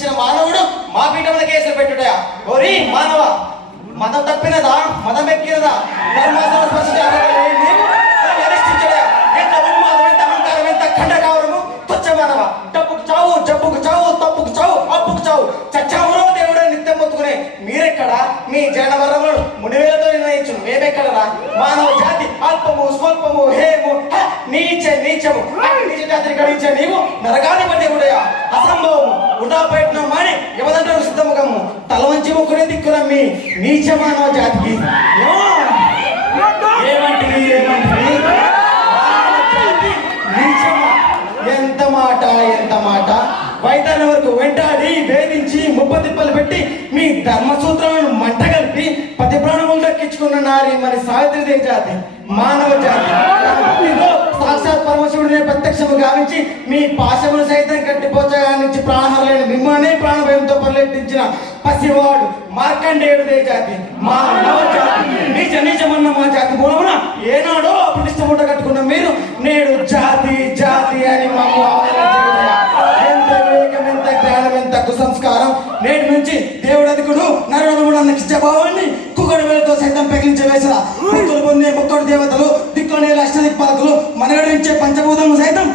పంపించిన మానవుడు మా పీఠముల కేసులు పెట్టుటయా? ఓరి మానవ, మతం తప్పినదా, మతం ఎక్కినదా, ధర్మాసన స్పర్శించడా? ఎంత ఉన్మాదం, ఎంత అహంకారం, ఎంత ఖండకావరము! తుచ్చ మానవ, డబ్బుకు చావు, జబ్బుకు చావు, తప్పుకు చావు, అప్పుకు చావు, చచ్చావులో దేవుడు నిత్యం మొత్తుకునే మీరెక్కడా? మీ జనవరములు మునివేలతో నిర్ణయించు, మేమెక్కడరా? మానవ జాతి అల్పము, స్వల్పము, హేము, నీచ నీచము, నీచ జాతిని గడించే నీవు నరకాధిపతి దేవుడయా? అసంభవము, ఉటాపయత్నం మాని యమదండకు సిద్ధముఖము, తల వంచి ముక్కునే దిక్కురమ్మి నీచ మానవ జాతికి ఏమంటివి? ఎంత మాట, ఎంత మాట! వైతాన్ని వరకు వెంటాడి వేధించి ముప్పతిప్పలు పెట్టి మీ ధర్మసూత్రాలను మంటగలిపి పతి ప్రాణములు దక్కించుకున్న నారి మరి సావిత్రిదేవి జాతి, మానవ జాతి. సాక్షాత్ పరమశివుడిని ప్రత్యక్షము గావించి మీ పాశములు సైతం కట్టిపోచగానించి ప్రాణహారులైన మిమ్మల్ని ప్రాణభయంతో పరిలెట్టించిన పసివాడు మార్కండేయుడిదే జాతి, మానవ జాతి. నీచ నీచమన్న మా జాతి మూలమున ఏనాడో ప్రతిష్టముట కట్టుకున్న మీరు నేడు జాతి జాతి అని మాకు ఎంత వివేకం, ఎంత జ్ఞానం, ఎంత కుసంస్కారం! నేటి నుంచి దేవుడు అధికుడు, నరుడు నక్షభావాన్ని కుక్కడి వేలతో సైతం పెగిలించే వేసరా ముక్కులు పొందే ముక్కడు దేవతలు, దిక్కునే అష్టదిక్పాలకులు, మనగడించే పంచభూతము సైతం